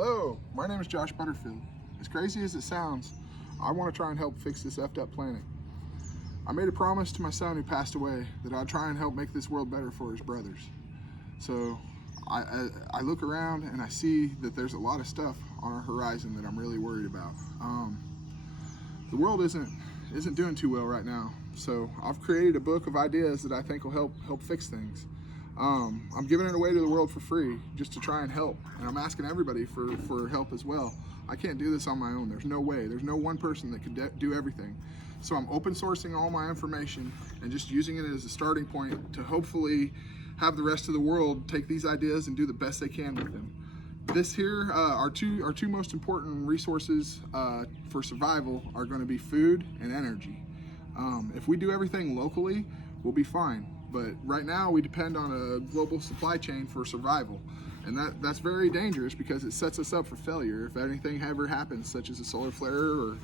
Hello, my name is Josh Butterfield. As crazy as it sounds, I want to try and help fix this effed up planet. I made a promise to my son who passed away that I'd try and help make this world better for his brothers. So I look around and I see that there's a lot of stuff on our horizon that I'm really worried about. The world isn't doing too well right now, so I've created a book of ideas that I think will help fix things. I'm giving it away to the world for free just to try and help, and I'm asking everybody for help as well. I can't do this on my own. There's no way. There's no one person that could do everything. So I'm open sourcing all my information and just using it as a starting point to hopefully have the rest of the world take these ideas and do the best they can with them. This here, our two most important resources for survival are going to be food and energy. If we do everything locally, we'll be fine. But right now we depend on a global supply chain for survival. And that's very dangerous because it sets us up for failure. If anything ever happens, such as a solar flare or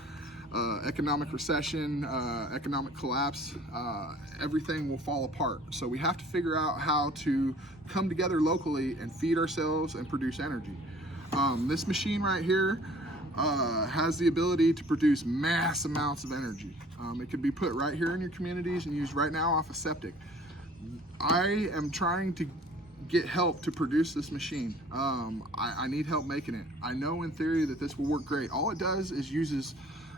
economic recession, economic collapse, everything will fall apart. So we have to figure out how to come together locally and feed ourselves and produce energy. This machine right here has the ability to produce mass amounts of energy. It can be put right here in your communities and used right now off a septic. I am trying to get help to produce this machine. I need help making it. I know in theory that this will work great. All it does is uses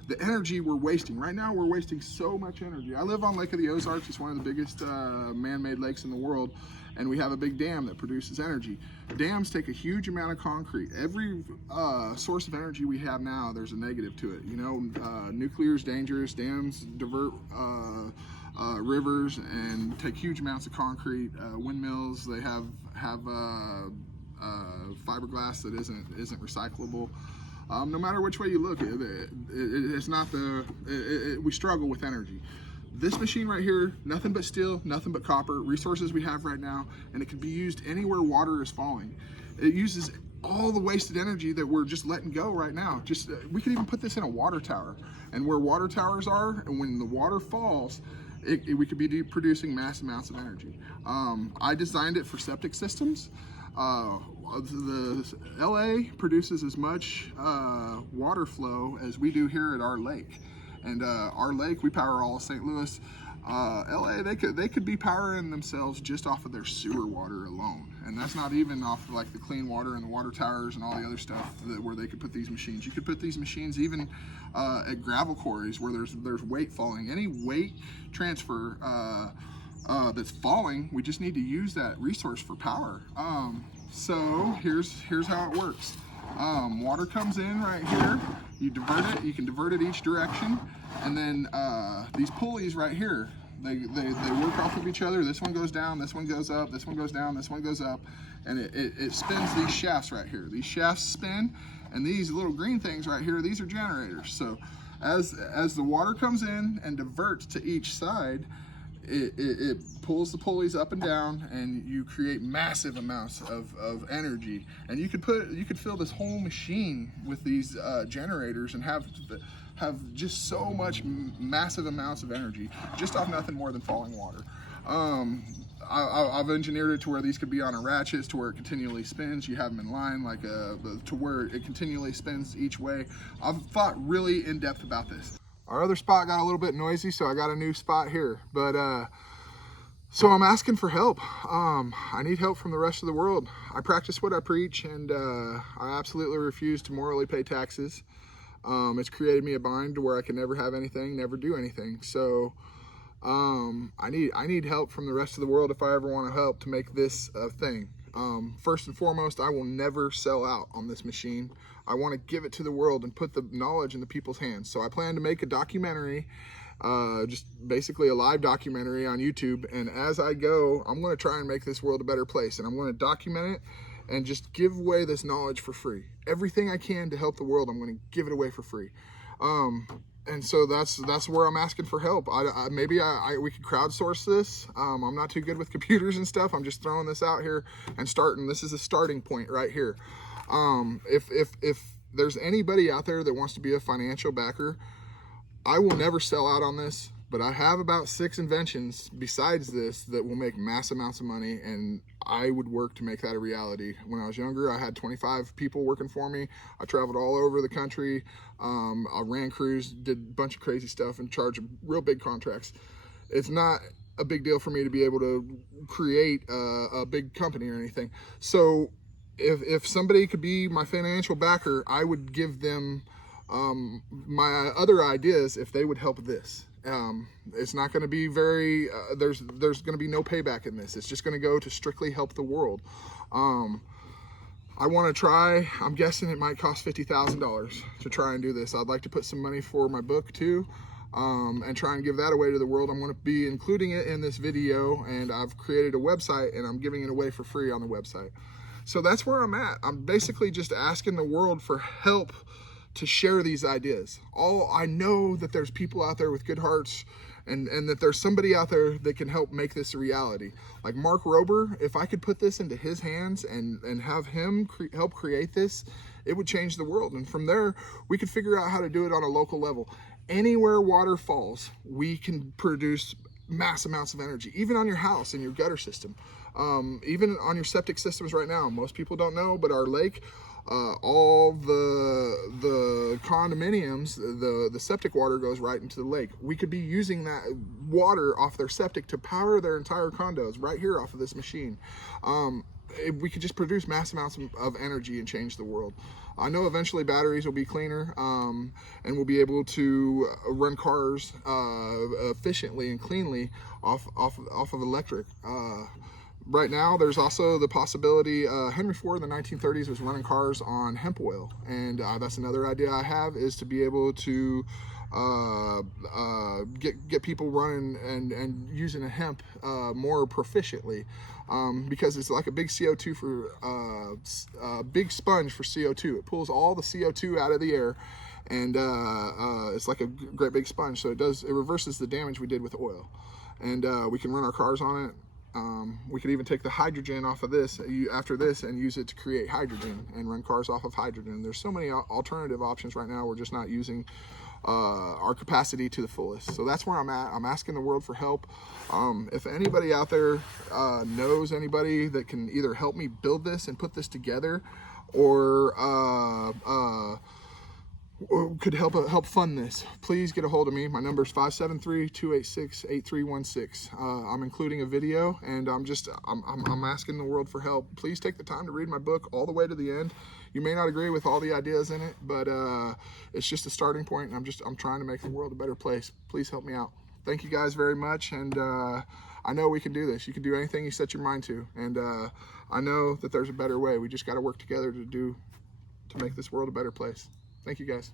the energy we're wasting. Right now we're wasting so much energy. I live on Lake of the Ozarks. It's one of the biggest man-made lakes in the world, and we have a big dam that produces energy. Dams take a huge amount of concrete. Every source of energy we have now, there's a negative to it. You know, nuclear is dangerous. Dams divert rivers and take huge amounts of concrete. Windmills, they have fiberglass that isn't recyclable. No matter which way you look, it's not we struggle with energy. This machine right here, nothing but steel, nothing but copper, resources we have right now, and it can be used anywhere water is falling. It uses all the wasted energy that we're just letting go right now. We could even put this in a water tower, and where water towers are, and when the water falls, we could be producing mass amounts of energy. I designed it for septic systems. The LA produces as much water flow as we do here at our lake, and our lake, we power all of St. Louis. LA, they could be powering themselves just off of their sewer water alone, and that's not even off of like the clean water and the water towers and all the other stuff where they could put these machines. You could put these machines even at gravel quarries where there's weight falling. Any weight transfer that's falling, we just need to use that resource for power. So here's how it works. Water comes in right here, you divert it, you can divert it each direction, and then these pulleys right here, they work off of each other. This one goes down, this one goes up, this one goes down, this one goes up, and it spins these shafts right here. These shafts spin, and these little green things right here, these are generators. So as the water comes in and diverts to each side, it pulls the pulleys up and down, and you create massive amounts of energy. And you could fill this whole machine with these generators and have just so much massive amounts of energy just off nothing more than falling water. I've engineered it to where these could be on a ratchet to where it continually spins. You have them in line to where it continually spins each way. I've thought really in depth about this. Our other spot got a little bit noisy, so I got a new spot here. But so I'm asking for help. I need help from the rest of the world. I practice what I preach, and I absolutely refuse to morally pay taxes. It's created me a bind to where I can never have anything, never do anything. So I need help from the rest of the world if I ever want to help to make this a thing. First and foremost, I will never sell out on this machine. I want to give it to the world and put the knowledge in the people's hands. So I plan to make a documentary, just basically a live documentary on YouTube. And as I go, I'm going to try and make this world a better place. And I'm going to document it and just give away this knowledge for free. Everything I can to help the world, I'm going to give it away for free. And so that's where I'm asking for help. Maybe we could crowdsource this. I'm not too good with computers and stuff. I'm just throwing this out here and starting. This is a starting point right here. If there's anybody out there that wants to be a financial backer, I will never sell out on this. But I have about 6 inventions besides this that will make mass amounts of money, and I would work to make that a reality. When I was younger, I had 25 people working for me. I traveled all over the country. I ran crews, did a bunch of crazy stuff, and charged real big contracts. It's not a big deal for me to be able to create a big company or anything. So if somebody could be my financial backer, I would give them my other ideas if they would help this. It's not going to be very, there's going to be no payback in this. It's just going to go to strictly help the world. I want to try, I'm guessing it might cost $50,000 to try and do this. I'd like to put some money for my book too, and try and give that away to the world. I'm going to be including it in this video, and I've created a website and I'm giving it away for free on the website. So that's where I'm at. I'm basically just asking the world for help to share these ideas. I know that there's people out there with good hearts, and that there's somebody out there that can help make this a reality. Like Mark Rober, if I could put this into his hands and have him help create this, it would change the world. And from there, we could figure out how to do it on a local level. Anywhere water falls, we can produce mass amounts of energy, even on your house and your gutter system, even on your septic systems right now. Most people don't know, but our lake, all the condominiums, the septic water goes right into the lake. We could be using that water off their septic to power their entire condos right here off of this machine. We could just produce mass amounts of energy and change the world. I know eventually batteries will be cleaner, and we'll be able to run cars efficiently and cleanly off of electric. Right now, there's also the possibility, Henry Ford in the 1930s was running cars on hemp oil, and that's another idea I have, is to be able to get people running and using a hemp more proficiently, because it's like a big CO2 for big sponge for CO2. It pulls all the CO2 out of the air, and it's like a great big sponge. So it reverses the damage we did with oil, and we can run our cars on it. We could even take the hydrogen off of this after this and use it to create hydrogen and run cars off of hydrogen. There's so many alternative options right now. We're just not using our capacity to the fullest. So that's where I'm at. I'm asking the world for help. If anybody out there knows anybody that can either help me build this and put this together, or could help fund this, please get a hold of me. My number is 573-286-8316. I'm including a video, and I'm asking the world for help. Please take the time to read my book all the way to the end. You may not agree with all the ideas in it, but it's just a starting point, and I'm trying to make the world a better place. Please help me out. Thank you guys very much, and I know we can do this. You can do anything you set your mind to, and I know that there's a better way. We just got to work together to make this world a better place. Thank you, guys.